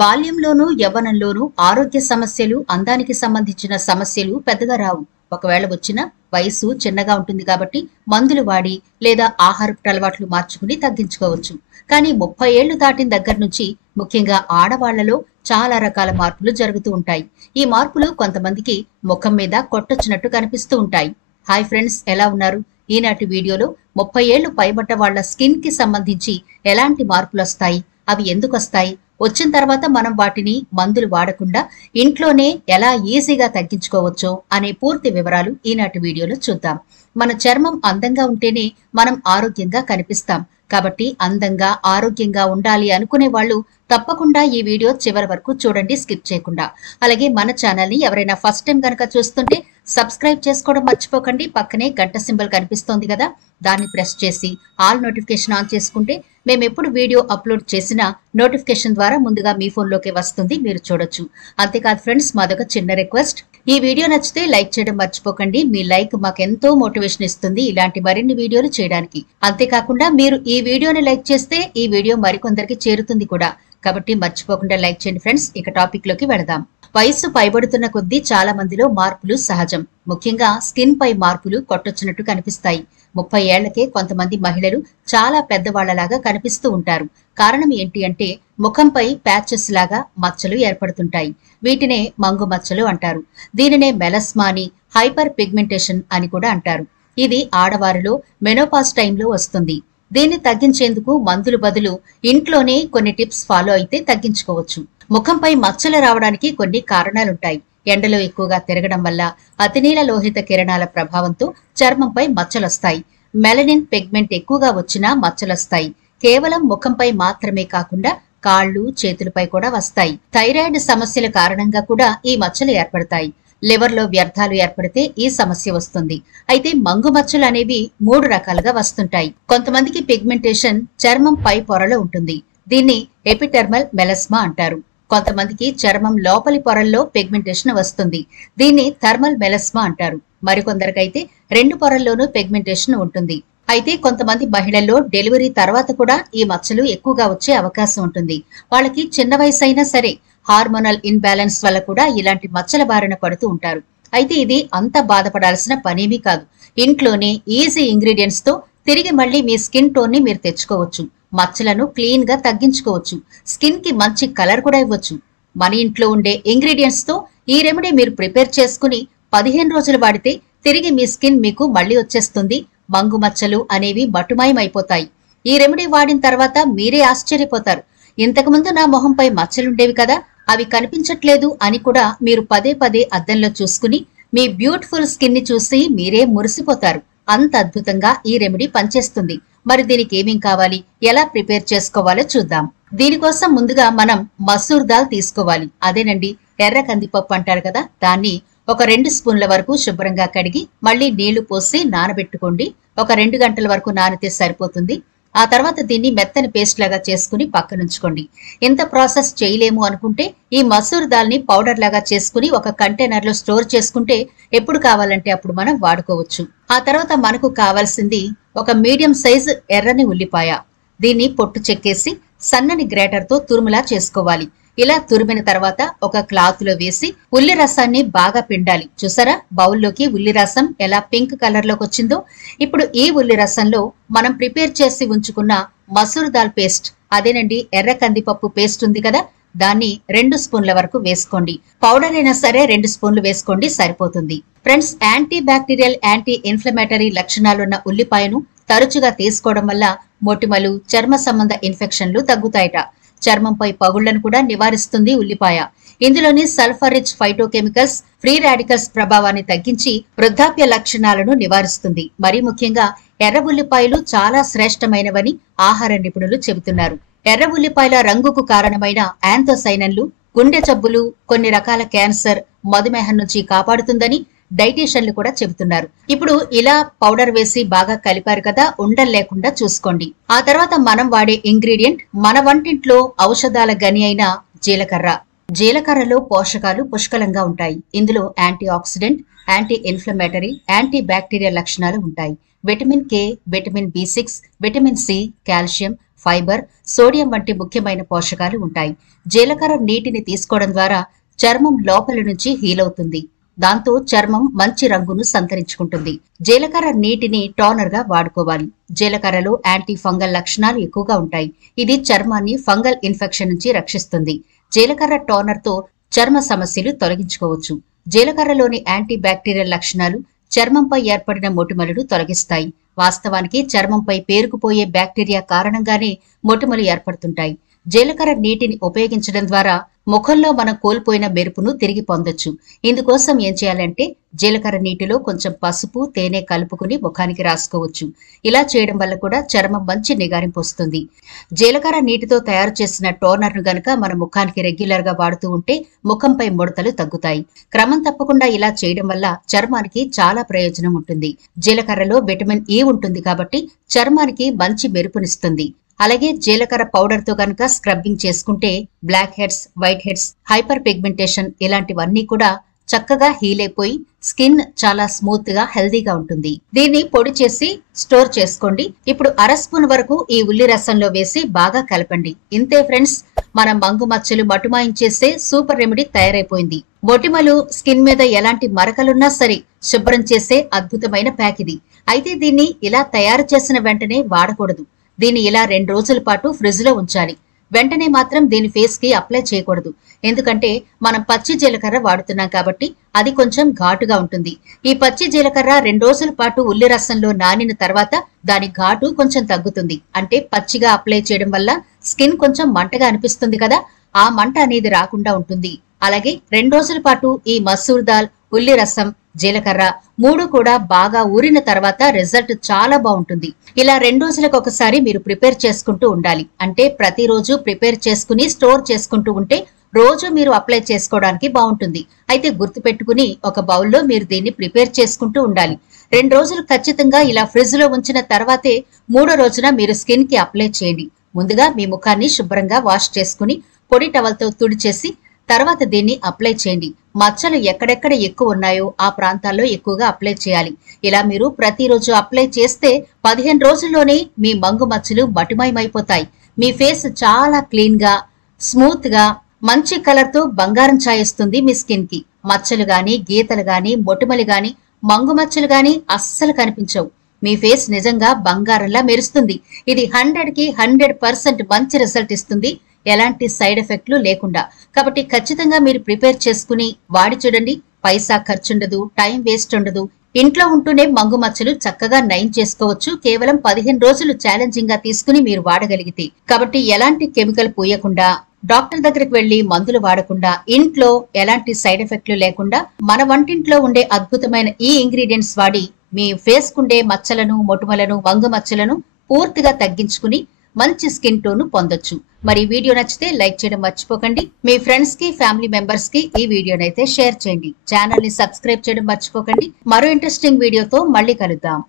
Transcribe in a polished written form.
బాల్యంలోనూ యవ్వనంలోనూ ఆరోగ్య సమస్యలు అందానికి సంబంధించిన సమస్యలు పెద్దగా రావు. ఒకవేళ వచ్చినా వయసు చిన్నగా ఉంటుంది కాబట్టి మందులు వాడి లేదా ఆహారపు అలవాట్లు మార్చుకుని తగ్గించుకోవచ్చు. కానీ 30 ఏళ్లు దాటిన దగ్గర నుంచి ముఖ్యంగా ఆడవాళ్లలో చాలా రకాల మార్పులు జరుగుతూ ఉంటాయి. ఈ మార్పులు కొంతమందికి ముఖం మీద కొట్టొచ్చినట్టు కనిపిస్తూ ఉంటాయి. హాయ్ ఫ్రెండ్స్, ఎలా ఉన్నారు? ఈనాటి వీడియోలో 30 ఏళ్లు పైబడ్డ వాళ్ల స్కిన్ కి సంబంధించి ఎలాంటి మార్పులు వస్తాయి, అవి ఎందుకు వస్తాయి, వచ్చిన తర్వాత మనం వాటిని మందులు వాడకుండా ఇంట్లోనే ఎలా ఈజీగా తగ్గించుకోవచ్చో అనే పూర్తి వివరాలు ఈనాటి వీడియోలో చూద్దాం. మన చర్మం అందంగా ఉంటేనే మనం ఆరోగ్యంగా కనిపిస్తాం. కాబట్టి అందంగా ఆరోగ్యంగా ఉండాలి అనుకునే వాళ్ళు తప్పకుండా ఈ వీడియో చివరి వరకు చూడండి, స్కిప్ చేయకుండా. అలాగే మన ఛానల్ ని ఎవరైనా ఫస్ట్ టైం కనుక చూస్తుంటే సబ్స్క్రైబ్ చేసుకోవడం మర్చిపోకండి. పక్కనే గంట సింబల్ కనిపిస్తోంది కదా, దాన్ని ప్రెస్ చేసి ఆల్ నోటిఫికేషన్ ఆన్ చేసుకుంటే మేము ఎప్పుడు వీడియో అప్లోడ్ చేసినా నోటిఫికేషన్ ద్వారా ముందుగా మీ ఫోన్లోకి వస్తుంది, మీరు చూడొచ్చు. అంతేకాదు ఫ్రెండ్స్, మాదొక చిన్న రిక్వెస్ట్, ఈ వీడియో నచ్చితే లైక్ చేయడం మర్చిపోకండి. మీ లైక్ మాకెంతో మోటివేషన్ ఇస్తుంది ఇలాంటి మరిన్ని వీడియోలు చేయడానికి. అంతేకాకుండా మీరు ఈ వీడియోని లైక్ చేస్తే ఈ వీడియో మరికొందరికి చేరుతుంది కూడా. కాబట్టి మర్చిపోకుండా లైక్ చేయండి ఫ్రెండ్స్. ఇక టాపిక్ లోకి వెళదాం. వయస్సు పైబడుతున్న కొద్దీ చాలా మందిలో మార్పులు సహజం. ముఖ్యంగా స్కిన్ పై మార్పులు కొట్టొచ్చినట్టు కనిపిస్తాయి. 30 ఏళ్లకే కొంతమంది మహిళలు చాలా పెద్దవాళ్లలాగా కనిపిస్తూ ఉంటారు. కారణం ఏంటి అంటే ముఖంపై ప్యాచెస్ లాగా మచ్చలు ఏర్పడుతుంటాయి. వీటినే మంగు మచ్చలు అంటారు. దీనినే మెలస్మా అని, హైపర్ పిగ్మెంటేషన్ అని కూడా అంటారు. ఇది ఆడవారిలో మెనోపాజ్ టైంలో వస్తుంది. దీన్ని తగ్గించేందుకు మందులు బదులు ఇంట్లోనే కొన్ని టిప్స్ ఫాలో అయితే తగ్గించుకోవచ్చు. ముఖంపై మచ్చలు రావడానికి కొన్ని కారణాలుంటాయి. ఎండలో ఎక్కువగా తిరగడం వల్ల అతినీల లోహిత కిరణాల ప్రభావంతో చర్మంపై మచ్చలొస్తాయి. మెలనిన్ పిగ్మెంట్ ఎక్కువగా వచ్చినా మచ్చలొస్తాయి. కేవలం ముఖంపై మాత్రమే కాకుండా కాళ్ళు, చేతులపై కూడా వస్తాయి. థైరాయిడ్ సమస్యల కారణంగా కూడా ఈ మచ్చలు ఏర్పడతాయి. లివర్ లో వ్యర్థాలు ఏర్పడితే ఈ సమస్య వస్తుంది. అయితే మంగు మచ్చలు అనేవి 3 రకాలుగా వస్తుంటాయి. కొంతమందికి పిగ్మెంటేషన్ చర్మం పై పొరలో ఉంటుంది. దీన్ని ఎపిటెర్మల్ మెలస్మా అంటారు. కొంతమందికి చర్మం లోపలి పొరల్లో పిగ్మెంటేషన్ వస్తుంది. దీన్ని థర్మల్ మెలస్మా అంటారు. మరికొందరికైతే 2 పొరల్లోనూ పిగ్మెంటేషన్ ఉంటుంది. అయితే కొంతమంది మహిళల్లో డెలివరీ తర్వాత కూడా ఈ మచ్చలు ఎక్కువగా వచ్చే అవకాశం ఉంటుంది. వాళ్ళకి చిన్న వయసు అయినా సరే హార్మోనల్ ఇన్బ్యాలెన్స్ వల్ల కూడా ఇలాంటి మచ్చల బారిన పడుతూ ఉంటారు. అయితే ఇది అంత బాధపడాల్సిన పనేమీ కాదు. ఇంట్లోనే ఈజీ ఇంగ్రీడియంట్స్ తో తిరిగి మళ్ళీ మీ స్కిన్ టోన్ ని మీరు తెచ్చుకోవచ్చు. మచ్చలను క్లీన్ గా తగ్గించుకోవచ్చు. స్కిన్ కి మంచి కలర్ కూడా ఇవ్వచ్చు. మన ఇంట్లో ఉండే ఇంగ్రీడియంట్స్ తో ఈ రెమెడీ మీరు ప్రిపేర్ చేసుకుని 15 రోజులు వాడితే తిరిగి మీ స్కిన్ మీకు మళ్ళీ వచ్చేస్తుంది. మంగు మచ్చలు అనేవి మటుమాయమైపోతాయి. ఈ రెమెడీ వాడిన తర్వాత మీరే ఆశ్చర్యపోతారు. ఇంతకుముందు నా మొహంపై మచ్చలుండేవి కదా, అవి కనిపించట్లేదు అని కూడా మీరు పదే పదే అద్దంలో చూసుకుని మీ బ్యూటిఫుల్ స్కిన్ ని చూసి మీరే మురిసిపోతారు. అంత అద్భుతంగా ఈ రెమెడీ పనిచేస్తుంది. మరి దీనికి ఏమేం కావాలి, ఎలా ప్రిపేర్ చేసుకోవాలో చూద్దాం. దీనికోసం ముందుగా మనం మసూర్ దాల్ తీసుకోవాలి. అదేనండి, ఎర్ర కందిపప్పు అంటారు కదా, దాన్ని ఒక 2 స్పూన్ల వరకు శుభ్రంగా కడిగి మళ్ళీ నీళ్లు పోసి నానబెట్టుకోండి. ఒక 2 గంటల వరకు నానితే సరిపోతుంది. ఆ తర్వాత దీన్ని మెత్తని పేస్ట్ లాగా చేసుకుని పక్కనుంచుకోండి. ఎంత ప్రాసెస్ చేయలేము అనుకుంటే ఈ మసూర్ దాల్ ని పౌడర్ లాగా చేసుకుని ఒక కంటైనర్ లో స్టోర్ చేసుకుంటే ఎప్పుడు కావాలంటే అప్పుడు మనం వాడుకోవచ్చు. ఆ తర్వాత మనకు కావాల్సింది ఒక మీడియం సైజు ఎర్రని ఉల్లిపాయ. దీన్ని పొట్టు చెక్కేసి సన్నని గ్రేటర్ తో తురుములా చేసుకోవాలి. ఇలా తురిమిన తర్వాత ఒక క్లాత్ లో వేసి ఉల్లి రసాన్ని బాగా పిండాలి. చూసారా, బౌల్లోకి ఉల్లి రసం ఎలా పింక్ కలర్ లోకి వచ్చిందో. ఇప్పుడు ఈ ఉల్లి రసంలో మనం ప్రిపేర్ చేసి ఉంచుకున్న మసూర్ దాల్ పేస్ట్, అదేనండి ఎర్ర కందిపప్పు పేస్ట్ ఉంది కదా, దాన్ని 2 స్పూన్ల వరకు వేసుకోండి. పౌడర్ అయినా సరే 2 స్పూన్లు వేసుకోండి, సరిపోతుంది. Friends, anti bacterial, anti inflammatory లక్షణాలున్న ఉల్లిపాయను తరచుగా తీసుకోవడం వల్ల మొటిమలు, చర్మ సంబంధ ఇన్ఫెక్షన్లు తగ్గుతాయట. చర్మంపై పగుళ్లను కూడా నివారిస్తుంది ఉల్లిపాయ. ఇందులోని sulphur rich phytochemicals free radicals ప్రభావాన్ని తగ్గించి వృద్ధాప్య లక్షణాలను నివారిస్తుంది. మరీ ముఖ్యంగా ఎర్ర ఉల్లిపాయలు చాలా శ్రేష్టమైనవని ఆహార నిపుణులు చెబుతున్నారు. ఎర్ర ఉల్లిపాయల రంగుకు కారణమైన యాంథోసైనన్లు గుండె జబ్బులు, కొన్ని రకాల క్యాన్సర్, మధుమేహం నుంచి కాపాడుతుందని డైటీషియన్లు కూడా చెబుతున్నారు. ఇప్పుడు ఇలా పౌడర్ వేసి బాగా కలిపారు కదా, ఉండలు లేకుండా చూసుకోండి. ఆ తర్వాత మనం వాడే ఇంగ్రీడియంట్ మన వంటింట్లో ఔషధాల గని అయిన జీలకర్ర. జీలకర్రలో పోషకాలు పుష్కలంగా ఉంటాయి. ఇందులో anti oxidant, anti inflammatory, anti bacterial లక్షణాలు ఉంటాయి. Vitamin K, vitamin B6, vitamin C, calcium, fibre, sodium వంటి ముఖ్యమైన పోషకాలు ఉంటాయి. జీలకర్ర నీటిని తీసుకోవడం ద్వారా చర్మం లోపలి నుంచి హీల్ అవుతుంది. దాంతో చర్మం మంచి రంగును సంతరించుకుంటుంది. జీలకర్ర నీటిని టోనర్ గా వాడుకోవాలి. జీలకర్రలో యాంటీ ఫంగల్ లక్షణాలు ఎక్కువగా ఉంటాయి. ఇది చర్మాన్ని ఫంగల్ ఇన్ఫెక్షన్ నుంచి రక్షిస్తుంది. జీలకర్ర టోనర్ తో చర్మ సమస్యలు తొలగించుకోవచ్చు. జీలకర్రలోని యాంటీ బ్యాక్టీరియల్ లక్షణాలు చర్మంపై ఏర్పడిన మొటిమలను తొలగిస్తాయి. వాస్తవానికి చర్మంపై పేరుకుపోయే బ్యాక్టీరియా కారణంగానే మొటిమలు ఏర్పడుతుంటాయి. జీలకర్ర నీటిని ఉపయోగించడం ద్వారా ముఖంలో మనం కోల్పోయిన మెరుపును తిరిగి పొందొచ్చు. ఇందుకోసం ఏం చేయాలంటే జీలకర్ర నీటిలో కొంచెం పసుపు, తేనె కలుపుకుని ముఖానికి రాసుకోవచ్చు. ఇలా చేయడం వల్ల కూడా చర్మం మంచి నిగారింపు వస్తుంది. జీలకర్ర నీటితో తయారు చేసిన టోనర్ ను గనక మన ముఖానికి రెగ్యులర్ గా వాడుతూ ఉంటే ముఖంపై ముడతలు తగ్గుతాయి. క్రమం తప్పకుండా ఇలా చేయడం వల్ల చర్మానికి చాలా ప్రయోజనం ఉంటుంది. జీలకర్రలో విటమిన్ ఇ ఉంటుంది కాబట్టి చర్మానికి మంచి మెరుపునిస్తుంది. అలాగే జీలకర్ర పౌడర్ తో కనుక స్క్రబ్బింగ్ చేసుకుంటే blackheads, whiteheads, hyperpigmentation ఇలాంటివన్నీ కూడా చక్కగా హీల్ అయిపోయి స్కిన్ చాలా స్మూత్ గా హెల్దీగా ఉంటుంది. దీన్ని పొడి చేసి స్టోర్ చేసుకోండి. ఇప్పుడు అర స్పూన్ వరకు ఈ ఉల్లి రసంలో వేసి బాగా కలపండి. ఇంతే ఫ్రెండ్స్, మన మంగు మచ్చలు మటుమాయించేసే సూపర్ రెమెడీ తయారైపోయింది. మొటిమలు, స్కిన్ మీద ఎలాంటి మరకలున్నా సరే శుభ్రం చేసే అద్భుతమైన ప్యాక్ ఇది. అయితే దీన్ని ఇలా తయారు చేసిన వెంటనే వాడకూడదు. దీన్ని ఇలా 2 రోజుల పాటు ఫ్రిడ్జ్ లో ఉంచాలి. వెంటనే మాత్రం దీని ఫేస్ కి అప్లై చేయకూడదు. ఎందుకంటే మనం పచ్చి జీలకర్ర వాడుతున్నాం కాబట్టి అది కొంచెం ఘాటుగా ఉంటుంది. ఈ పచ్చి జీలకర్ర 2 రోజుల పాటు ఉల్లి రసంలో నానిన తర్వాత దాని ఘాటు కొంచెం తగ్గుతుంది. అంటే పచ్చిగా అప్లై చేయడం వల్ల స్కిన్ కొంచెం మంటగా అనిపిస్తుంది కదా, ఆ మంట అనేది రాకుండా ఉంటుంది. అలాగే 2 రోజుల పాటు ఈ మసూర్ దాల్, ఉల్లి రసం, జీలకర్ర 3 కూడా బాగా ఊరిన తర్వాత రిజల్ట్ చాలా బాగుంటుంది. ఇలా 2 రోజులకు ఒకసారి మీరు ప్రిపేర్ చేసుకుంటూ ఉండాలి. అంటే ప్రతిరోజు ప్రిపేర్ చేసుకుని స్టోర్ చేసుకుంటూ ఉంటే రోజు మీరు అప్లై చేసుకోవడానికి బాగుంటుంది. అయితే గుర్తుపెట్టుకుని ఒక బౌల్లో మీరు దీన్ని ప్రిపేర్ చేసుకుంటూ ఉండాలి. 2 రోజులు ఖచ్చితంగా ఇలా ఫ్రిడ్జ్ లో ఉంచిన తర్వాతే 3వ రోజున మీరు స్కిన్ కి అప్లై చేయండి. ముందుగా మీ ముఖాన్ని శుభ్రంగా వాష్ చేసుకుని పొడి టవల్తో తుడిచేసి తర్వాత దీన్ని అప్లై చేయండి. మచ్చలు ఎక్కడెక్కడ ఎక్కువ ఉన్నాయో ఆ ప్రాంతాల్లో ఎక్కువగా అప్లై చేయాలి. ఇలా మీరు ప్రతిరోజు అప్లై చేస్తే 15 రోజుల్లోనే మీ మంగు మచ్చలు మటుమయమైపోతాయి. మీ ఫేస్ చాలా క్లీన్ గా, స్మూత్ గా, మంచి కలర్ తో బంగారం ఛాయిస్తుంది మీ స్కిన్ కి. మచ్చలు గాని, గీతలు గాని, మొటిమలు గాని, మంగు మచ్చలు గాని అస్సలు కనిపించవు. మీ ఫేస్ నిజంగా బంగారంలా మెరుస్తుంది. ఇది 100కి 100% మంచి రిజల్ట్ ఇస్తుంది, ఎలాంటి సైడ్ ఎఫెక్ట్లు లేకుండా. కాబట్టి ఖచ్చితంగా మీరు ప్రిపేర్ చేసుకుని వాడి చూడండి. పైసా ఖర్చుండదు, టైం వేస్ట్ ఉండదు. ఇంట్లో ఉంటూనే మంగు మచ్చలు చక్కగా నయం చేసుకోవచ్చు. కేవలం 15 రోజులు ఛాలెంజింగ్ గా తీసుకుని మీరు వాడగలిగితే. కాబట్టి ఎలాంటి కెమికల్ పూయకుండా, డాక్టర్ దగ్గరికి వెళ్లి మందులు వాడకుండా, ఇంట్లో ఎలాంటి సైడ్ ఎఫెక్ట్లు లేకుండా మన వంటింట్లో ఉండే అద్భుతమైన ఈ ఇంగ్రీడియంట్స్ వాడి మీ ఫేస్ కుండే మచ్చలను, మొటిమలను, మంగు మచ్చలను పూర్తిగా తగ్గించుకుని మంచి స్కిన్ టోన్ పొందొచ్చు. మరి వీడియో నచ్చితే లైక్ చేయడం మర్చిపోకండి. మీ ఫ్రెండ్స్ కి, ఫ్యామిలీ మెంబర్స్ కి ఈ వీడియోనైతే షేర్ చేయండి. ఛానల్ ని సబ్స్క్రైబ్ చేయడం మర్చిపోకండి. మరో ఇంట్రెస్టింగ్ వీడియోతో మళ్ళీ కలుద్దాం.